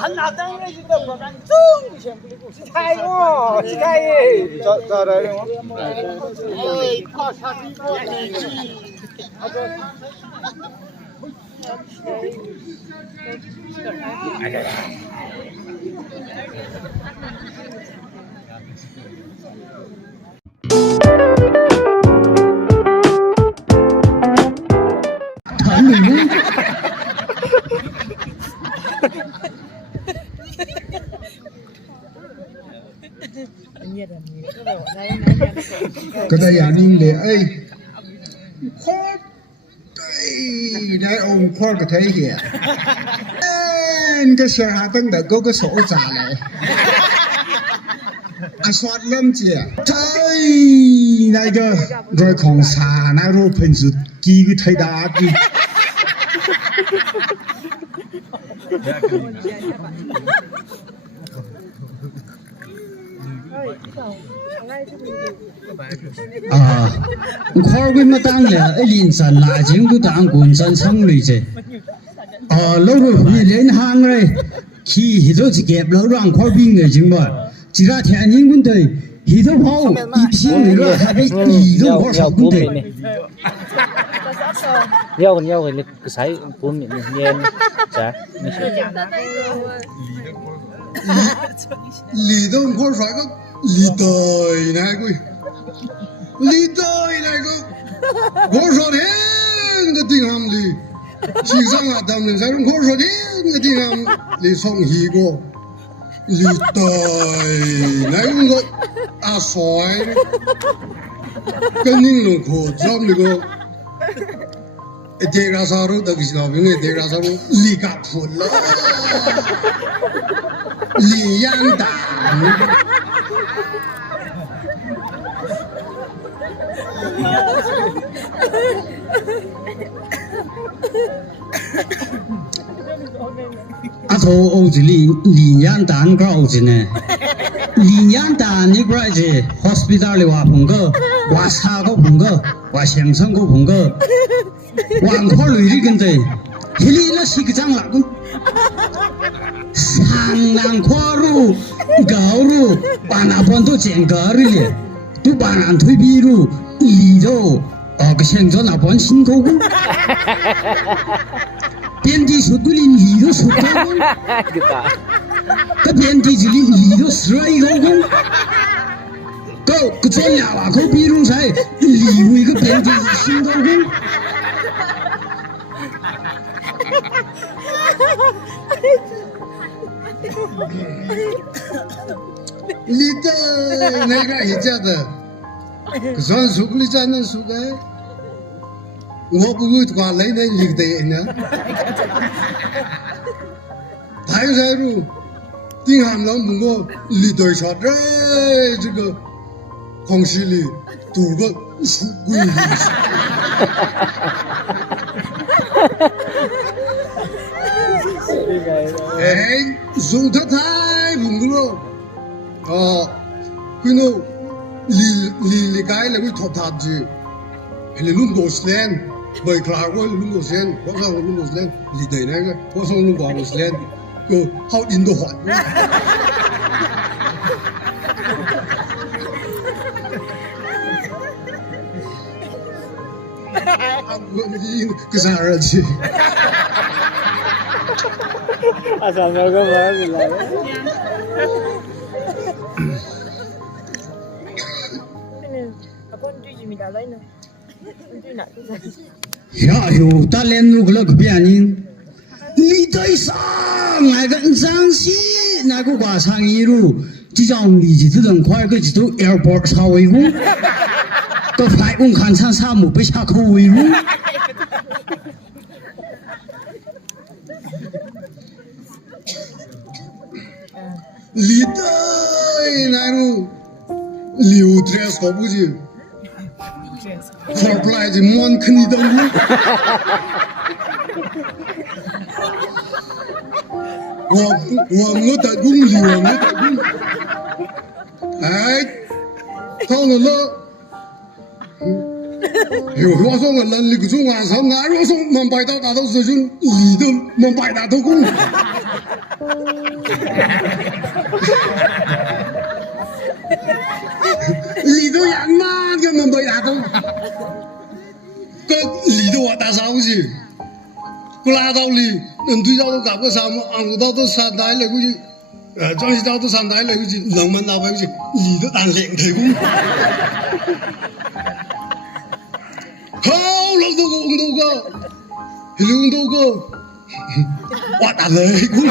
hắn nào đang lấy cái đồng đang chung xem cái cuộc chiến thay quá chiến thay ra đây đúng không? Ơi có sao đi vô này chi? Cái đây à ninh để ấy khó đây đây ông khó cái thấy kìa cái xe hạ tăng đã có cái sổ trả này à soát lắm chị à trời này cơ rồi còn xà này rồi phần sự kỳ cái thấy đá đi khó cái mà tăng là ấy liền sản lại chính tôi tăng cuốn sản sang lì chứ lâu rồi bị lên hàng rồi khi hít thở chỉ kẹp lâu rồi khó bị người chính mà chỉ ra thì anh cũng thấy hít thở hậu ít xíu nữa hay bị hít thở khó sao cũng thấy nhiều cái sấy cuốn miệng nhiên chả lì đâu khó phải có lì tời này coi lì tời này coi khó sao thế cái tiếng hàm lì chỉ sang là tầm lên sao khó sao thế cái tiếng hàm lì xong hì cô lì tời này cũng gọi à sỏi cái những lượng khổ trong này cô 대가 사로 더기시나 병에 대가 사로 리가 풀러 리양다 아토 오지 리양단 거 오지네 리양단이 그러지 호스피탈에 와 본거 와 사고 본거 와 생선고 본거 왕콜 이리근데 힐리나 시그장라고 상랑코루 가루 바나본도 쟁거리 또 바난 퇴비루 리도 그 생존 아본 신고고 변디 수들인 리도 수고고 그 변디 질린 리도 스라이고고 그 전야와 그 비룡 사이 리위 그 변디 신고고 리더 내가 이자다 그 선수 리자는 수가 뭐 그거 과 레네 리더 있냐 다이사로 띵함랑 뭔가 리더 샷래 저거 공실이 두고 수구이 에이 송타타이 bungulo 그노 리가이 레고 톱탑지 hele lungoslen boy klago lungoslen bosa lungoslen lidainaga bosa lungoslen go how in the hot 그 사람지 asal nggak mau bilang 야요 딸렌루 글럭 비아닌 리더이상 나가 인상시 나고 과상이루 지정 리지드던 과거지도 에어포트 사회고 그 파이공 간산 사무 배샤코 위루 리더 나루 리우 드레스 거부지 서플라이즈 뭔 큰이던구我打工里我打工哎到了了有多少个个人力个中啊，上俺若说门牌到大到这种里头门牌大头工，里头人嘛个门牌大头，个里头我打啥回事？个拉到里，人对照都搞个啥么？俺我到都三代了，估计。庄西到都三代了，估计能门到回去，里头单两头工。好，老多个，红多个，红多个，我打雷工。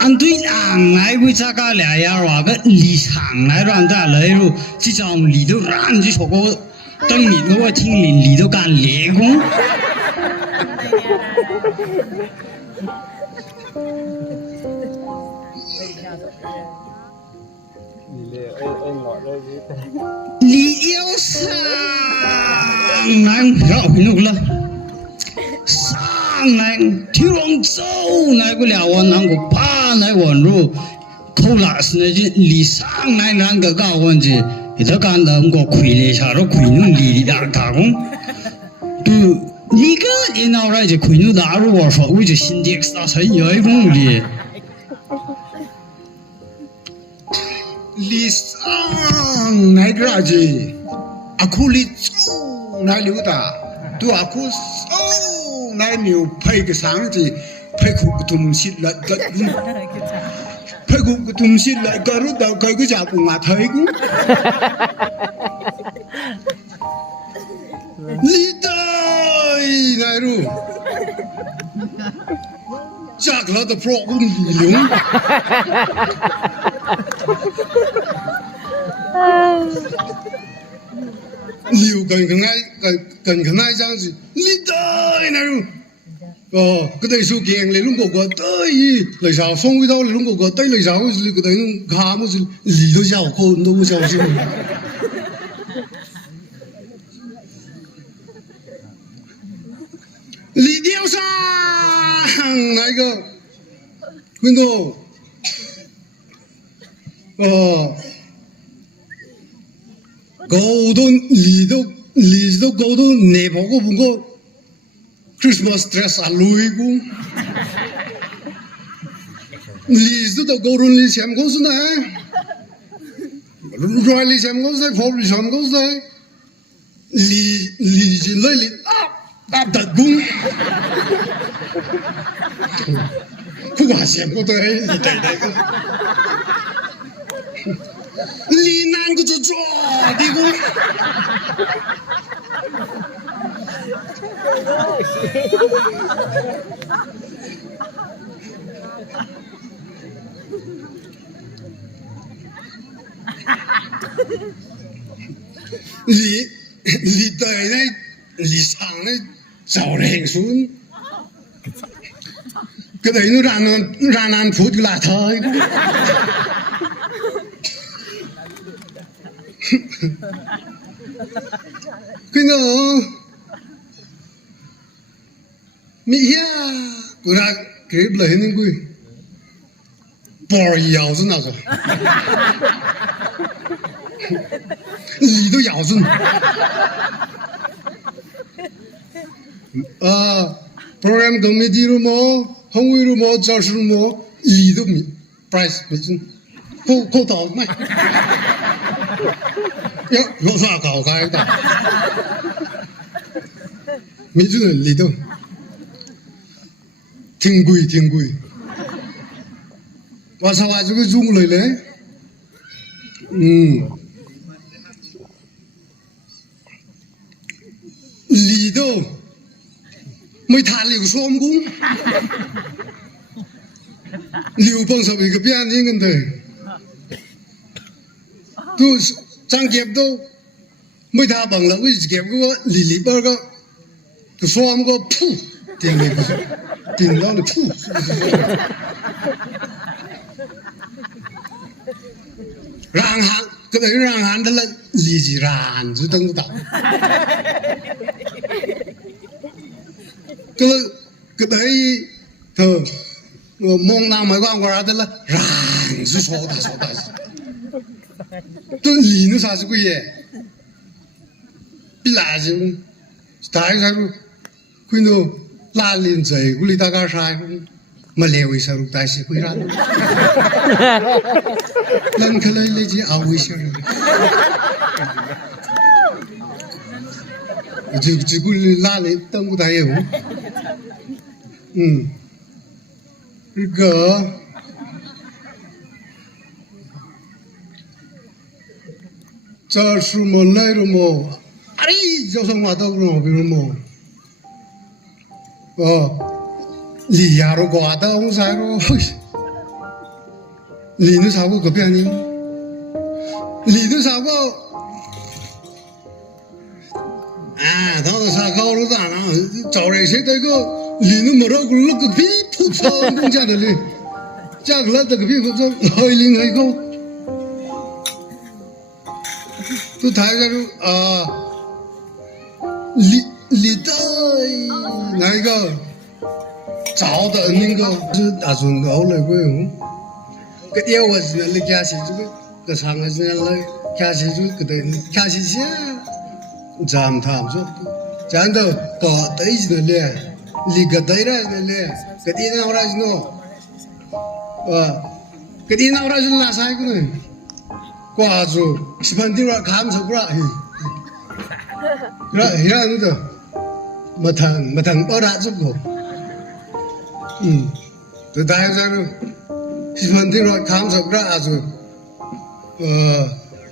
按对昂来为这个俩呀话个立场来让大来路，这种里头让这说个，当你我听里头干猎工。你要上来，绕回路了。上来，跳龙舟来不了，我能够爬来稳住。扣拉是那就你上来两个高问题，你这干的我亏了下头亏弄你两打工，都你个人脑袋就亏弄打入我说我就心地啥才有一公里。你上来个啥子？阿库里走来溜达，对阿库走来牛配个啥子？配苦个东西来个，配苦个东西来个，如到开个家公阿推个。你对来路，家个的 pro 个米龙。liệu cần cần ai chăng gì lý tới này luôn cái đây số kiện lấy lúc có tới lấy sao xong với đâu lấy lúc có tới lấy sao cái đấy nó khá mà lý thôi sao con đâu có sao chứ lý điêu sang này cơ quyên đồ 고도 리도 고도 내보고 본거 크리스마스 드레스 알로이고 리도 고론 리 샘고스네 로이 리 샘고스네 포리 샘고스네 리진 레리 답답궁 그거 샘고도 해 리데이데가李南个就抓的个，李对呢，李长呢，找人孙，个等于让人扑的拉他。cái nó mỹ ya của ra cái lời nên quy bỏ giàu thế nào rồi gì都咬住program committee rồi mà không quy rồi mà giáo sư mà gì都米 price 没准扣倒卖有啥搞开的？没准里头挺贵，我操啊，这个中来嘞，里头没谈刘双公，刘邦是一个变人的，都是。张杰都没他帮了，我杰个里边个，就说我们个噗，顶那个，顶到了噗，让喊，个等于让喊的了，里几让就等不到，个等于他我蒙那没管过啥的了，让是说的。또 리는 사주고 예 빌라지 다이사로 그ino 라린 저이 우리 다가 사이 말레위 사루 다시 그이라 난 칼레지 아위셔 지금 라리 땅고 다예요 그러니까 저 술을 내려 뭐 아리 조선 와도 그러고 뭐 리야로 가다 온 사이로 리는 사고 그 편이 리는 사고 나도 사고로도 안 하. 저래서 이거 리는 뭐라고 그러고 비푹 서는 자들이 작라도 그 비푹 서 허일링 하고 또 다이가로 리다이 나이가 자오다 없는 거 아주 나오려고요. 그 띄어가지고 캐시주 그 상하지는 캐시주 그때 캐시시야 잠탐죠. 잔도 또 때이지는래 리가 다이라지는래 그때 나오라지노 그때 나오라지는 나사이구는 과주 시판디와 감석으로 이러는데 마탕 뻗어주고 또 다행사로 시판디와 감석으로 아주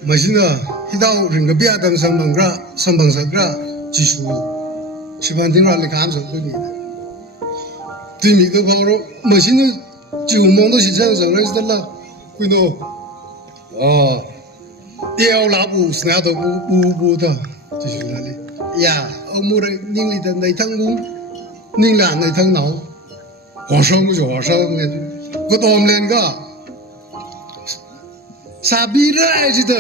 마시나 히다우 링가 비아담 선방석으로 지수 시판디와 감석들이 뒤미도 바로 마시는 지금 몽도 시장에서 했을라 그노 띄어 라부 스나도 부부다 지실라리 야 어머래 닝리다 내 탕궁 닝라 내 탕나오 어성무죠 어성에 그 도움len가 사비라지다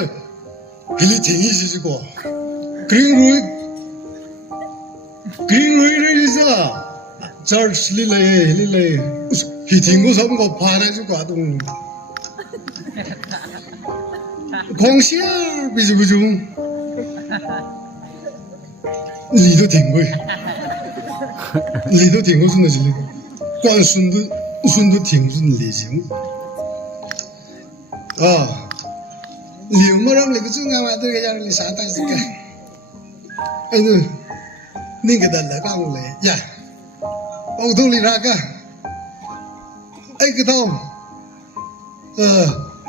빌리 ting이시고 그린루이를 있어 저스 릴레이 히팅고 섬고 파라지고 아동 공시야 비주부중 리도 딩고 순나질리 관순도 딩순 리징 리우머랑 리그 중앙 아들 그냥 리 사다지까 아이고 닝가 달라 강래 야 오돌리라가 아이고 다음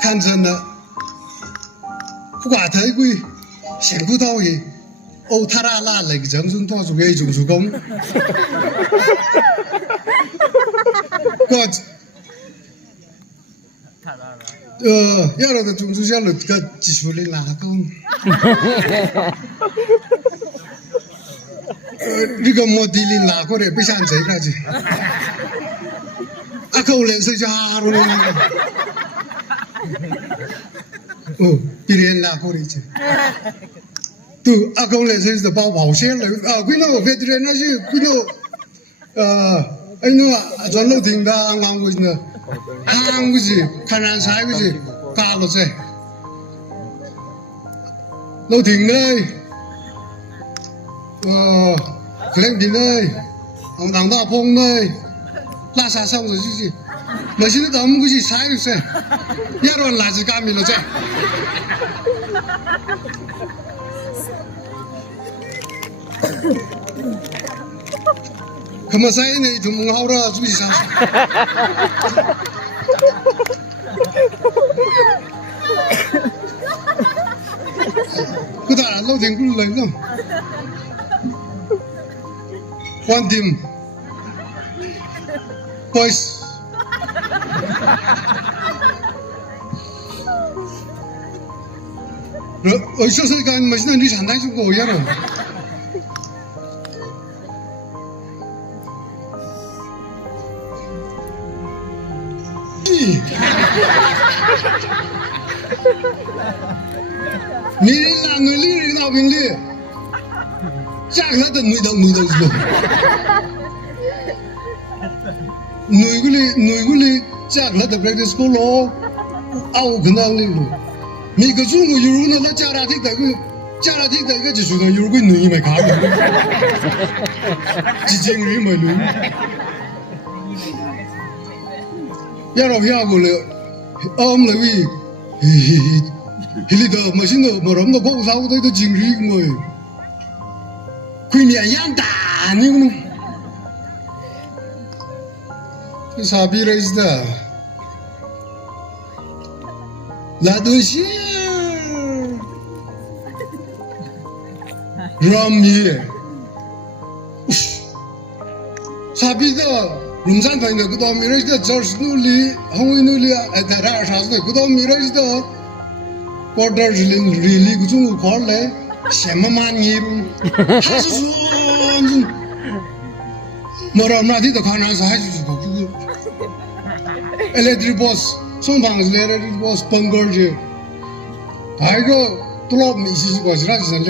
간선나 不管他贵，辛苦到位，哦，他那那个长春多出个种出工，要了的种出下了个技术的拉工，这个摩的的拉过来不像这个去，口脸是家了那个。别人拉过来去，都公来说是包保险了归那别人那是归那哎那转楼顶的安过去呢，安过去看人晒过去，嘎了噻，楼顶呢，可能顶呢，当大风呢，拉萨上着去去。 마시는 거 없는 것이 사유세. 야로 라지 까밀로제. 그만 사이네 두뭉하오라 주시 사. 그다 알로 댕굴 랭금. 원팀. 보이스. 어디서 간 맛있는 니 잔다 주고 오야라.你那女的那边的，嫁给他的女的是吧？女的嫁给他的 practice school 咯，啊我跟他那个。你个中国有那那加拉提那个就是那有个女没看的，是真人没女。要老下过来，那位，里头没现在没人都搞啥，我都真人没，亏你养大你们，这傻逼来是的。La dossier Rami Sabi da Rumzan payında kuda miraj da Charles nuli Hangi nuli Adara şahsında kuda miraj da Quarter jilin Rili kuchungu kwarle Shema manyiru Hasun Mara mrati da khana sahaji kuchu Electric boss 송방에서 내려를 보스 번거지. 아이고 뚫어 미시지 것이라지는데.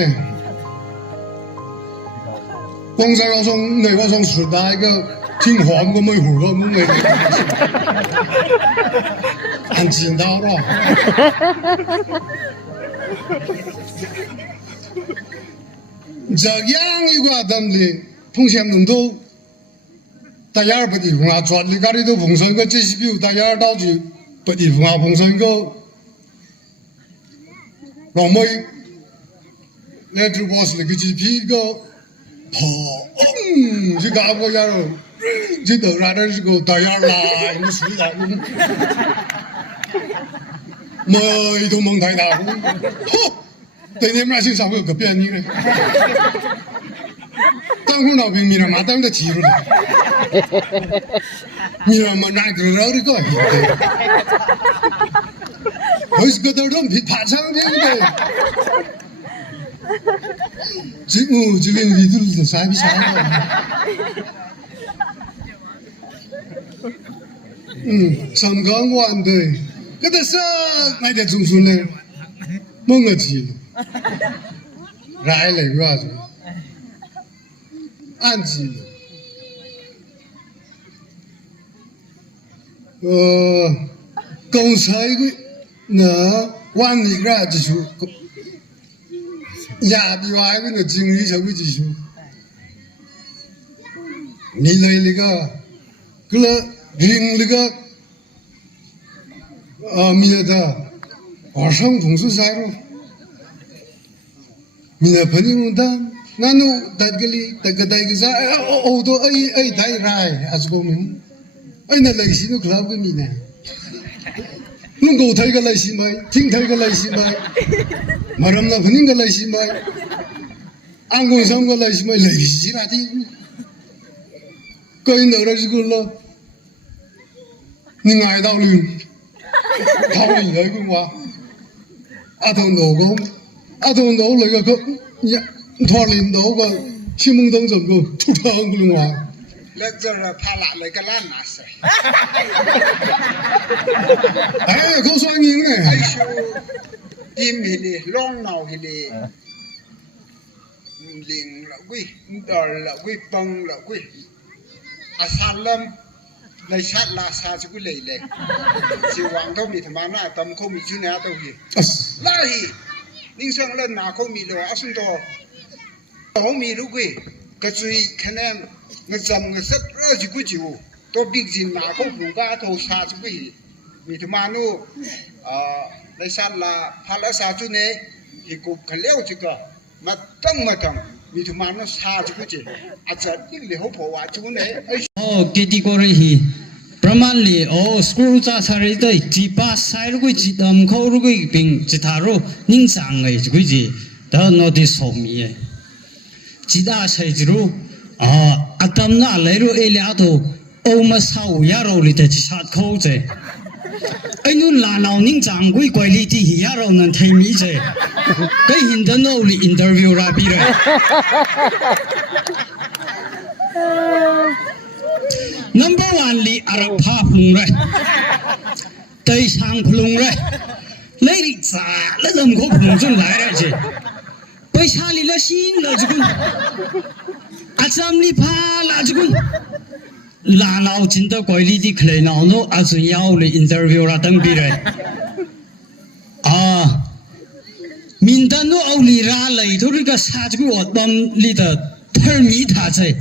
공사가송 내가송 수다 이거 팀황 거뭐 후가 뭐네. 안 진다라. 저양 이거 아담리 풍샘능도 다야르버디 공아 좌리가리도 봉선거 제시비우 다야르다지不地方啊，碰上个老妹来直播室那个鸡皮个跑，这干过呀喽，这都让人这个大眼啦，你睡了，没都蒙太大，嚯，对你们心上会有个变你嘞，当空老兵米了嘛，当个提出来。你们哪个老的个？我是个都皮爬上去的，这个里头是啥比啥上港湾的，这个是那点中村的，蒙个鸡，来了个子，按鸡的。公司个那万里个技术，亚比外个那经理什么技术，你来那个，个人那个，米那的，晚上同事啥咯，米那朋友的，那侬大个哩，大个啥，都哎太来，还是讲明。哎，那类型都 club 个米呢？侬狗睇个类型咪，听睇个类型咪，马人那肯定个类型咪，安公上个类型咪，类型哪啲？个人那这个咯，你挨到亂，討厭佢嘅話，阿同老講，阿同老嚟個佢，拖連到個天蒙燈就個出湯嘅話。แล้วจะพาละเลยก็ล้านมาใส่ 哎，够算赢嘞！ไอ้ชูทีมฮิลีล่องนาวฮิลีลิงละวิดอลละวิปังละวิอาซาลัมเลยชัดลาซาสกุเลยเลยสิวังเขามีธรรมะหน้าตำเขามีชื่อเนื้อตัวฮีไล่นิ่งเสียงเล่นหนาเขามีเลยอาสุนโตเขามีลูกวิกระจุยคะแนนเงินจำเงินสักจิกุจิวตัวบิ๊กจินหนาเขาผูกก้าโทซาสกุยมีธรรมะนู่ในชัดละพาละซาจุเนฮิกุบขันเลี้ยวจิกะมาตั้งมีธรรมะนู่ซาสกุจิอาจารย์ยิ่งเลยเขาผัวจุเนกิติโกรีฮีประมาณนี้สกูจ้าชาริตจีป้าใส่ลูกจีดำเขาลูกปิงจีทารุนิ่งสังไงจิกุจิแต่โนดิสโฮมีจีดาใช้จิรุอาตมน่าเลยรู้เอเลียตัวมาสาวยาเราลิตจิชาดเขาเจไอ้นู่นลาเรานิ่งจังกุยกวยลิที่ยาเรานั่นไทยมีเจก็เห็นแต่โน่ลิอินเตอร์วิวราบีเลยNumber 1ลีอารักพาพลุงเลยเตยช่างพลุงเลยเลยดิจ้าแล้วลำเขาพลุงจนไหลเลยเจไปชาลีละชิงเลยจุกุนอาจารย์ลีพาละจุกุนลาเราจินตะกวยลีที่เคลนเอาโนอาจุนยาวเลยอินเตอร์วิวระตั้งปีเลย民单诺奥里拉雷头这个啥子个我当里的特米他在，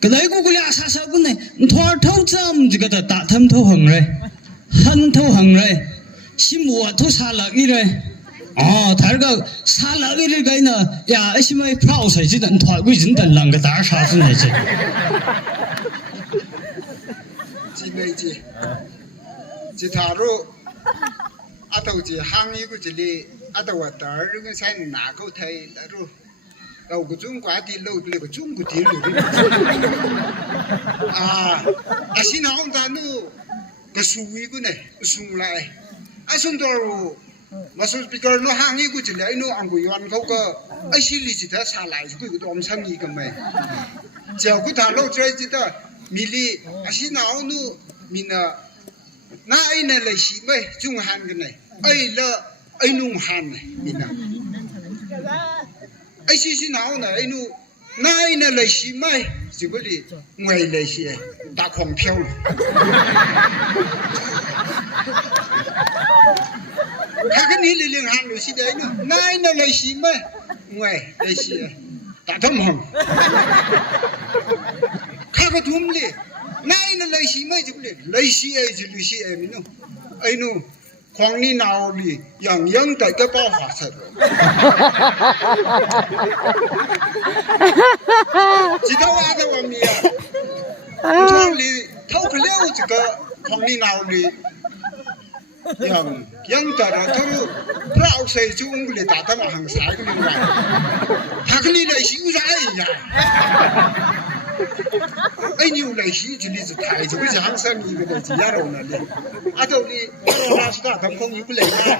个来个俩啥啥个呢？拖头针这个的打他们头横嘞，很头横嘞，心我头啥了一嘞。哦，他这个啥了一这个呢？呀，是咪抛水这等拖个人等两个大啥子来着？这他说，阿头这行业个这里，阿头话得这个才拿口台，他说，老个中国的老那个中国的路啊，阿是哪样子呢？个属于个呢，属来，阿送到路，我说比较那行业个这里，那安徽湾口个，阿是里这他下来就个多生意个没，只个他老在这个米里，阿是哪样呢？米呢？那ai này là gì vậy? Trung Hàn cái này, ai là ai nung Hàn này, mình nào? Ai xí nào này, ai nung, na ai này là gì vậy? Chỉ có đi ngoài là gì? Đã khoang phiêu rồi. Các cái này là liên Hàn rồi gì đấy nữa? Na ai này là gì vậy? Ngoài là gì? Đã thâm hồng. Các cái thùng đi. Nay nó lấy xí mấy chục liền, lấy xí ấy chứ lấy xí ấy mình đâu, ấy nu, khoang ni nào đi, yang tại cái bao hóa thật rồi, chỉ thâu ai cái vào miệng, khoang đi thâu cái leo chỉ cái khoang ni nào đi, yang tại đó thâu, rau xay chung cái đã tham hàng sái cái liên quan, thằng cái này lấy xí cái gì vậy? ai nhiều lấy xí chỉ lấy thái chỉ cái hàng sang như cái này chỉ yarrow này đi, à đâu đi yarrow là sao thằng không nhiều cái lấy mà,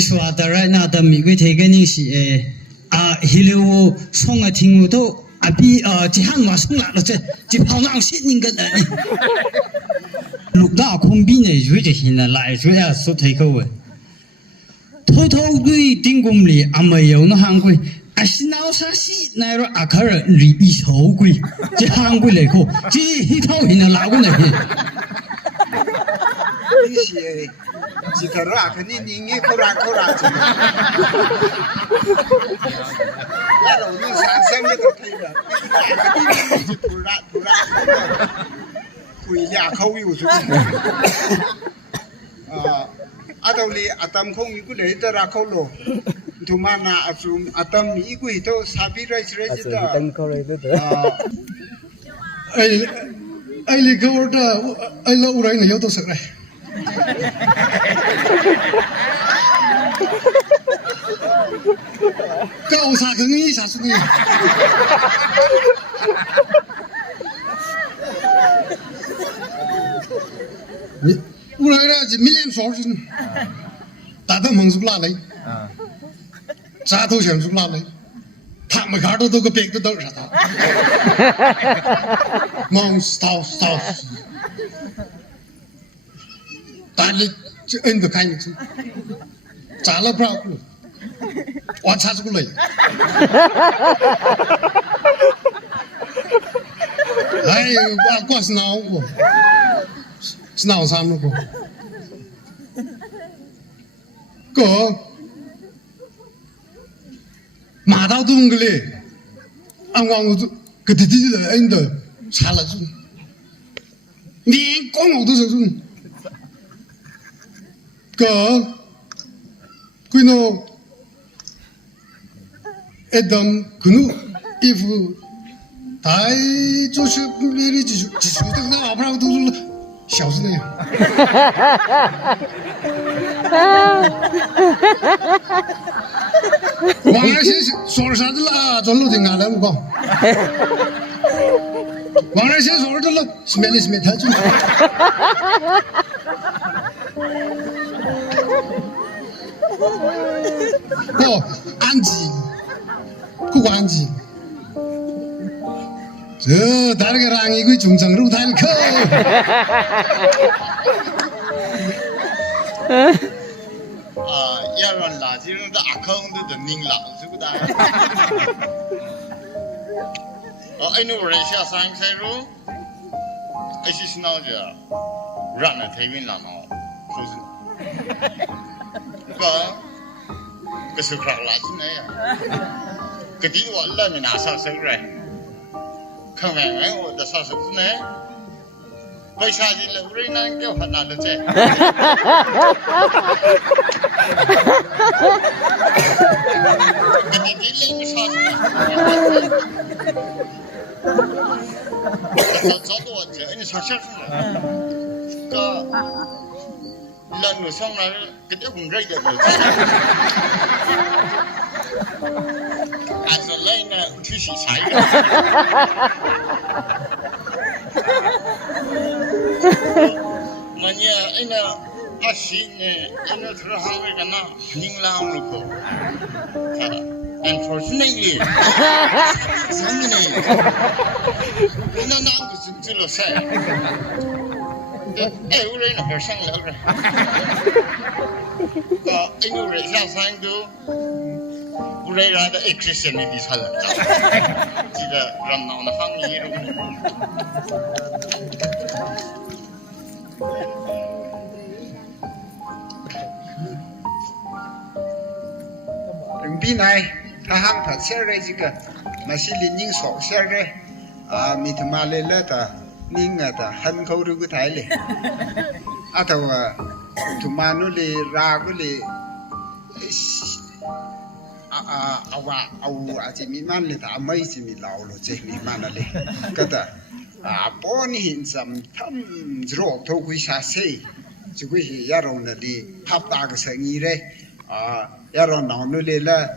说的来那的美国这个人是迄个送啊听不到比这行话送来了这跑那些人个人，陆大空边呢就这些人来就要说退口的。偷对顶公里没有那行规，是闹啥事？那个客人里一手规，这行规来口，这一套人家哪个来？你是，是他那肯定你口拉，那老你三生那个退了，肯定你突然，回家口有什么？阿道理阿当空一个来的拉口咯，图嘛那阿种阿当一个一头傻逼来的。ai li cái word ai lo urai này yêu tôi sợ này cậu sao cứ nghĩ sao suy nghĩ urai ra chỉ million số chứ ta tâm hằng súc la lấy cha tôi xem súc la lấy thằng mà khát tôi có biết tôi đâu ra ta mong stop ta đi chứ anh được canh chứ trả là bao nhiêu quan sát cũng lấy ai qua snow sam nó có马到东个嘞，俺我个弟弟的恩的查了中，连光我都是中，个，归喏，一当可能衣服，太就是你的技术等那不然都是小子那样。王二先说啥子啦？做路的俺来不讲。王二先说的了，是没太准。安吉，不安吉。这打那个让一个中正路台口。要让垃圾扔到阿空的人民老是不的。anh nuôi rồi sao sang sai rồi anh chỉ xin nói giờ rắn là thấy mình làm nó không cái sự khác là thế này cái tí gọi là mình nào sao sống rồi không phải mấy người ta sao sống thế này bây giờ thì là 우리 난 꽤 화나는데 근데 딜레이는 사실 저도 왔지 아니 사실 그러니까 lần xong là cái đứa cũng rây được rồi giờ lên là thứ gì xảy mà nhà anh là xin nè anh là thứ hai cái nào nhưng làm được unfortunately sáng cái này nó làm cái gì chứ là sai 우리 는 벌써 그래. anh 우리 상상도 우리라도 크리스천이 살았다. 지가 그런 나오는 항의로. Đừng bi này, ta hàng thật xe đây chứ cơ, mà xin linh những sổ xe đây, mi thầm mà lên là ta. Nhưng ta hân khâu được cái thái lệ à thầu tụi mà nó lì ra cái lì chỉ mi man lì ta mấy chỉ mi lão rồi chỉ mi man lì cái ta bọn hiện sầm thâm rộp thôi quý xa xí chứ quý hi yarong là đi hấp ta cái sự gì đấy yarong nào nó lì là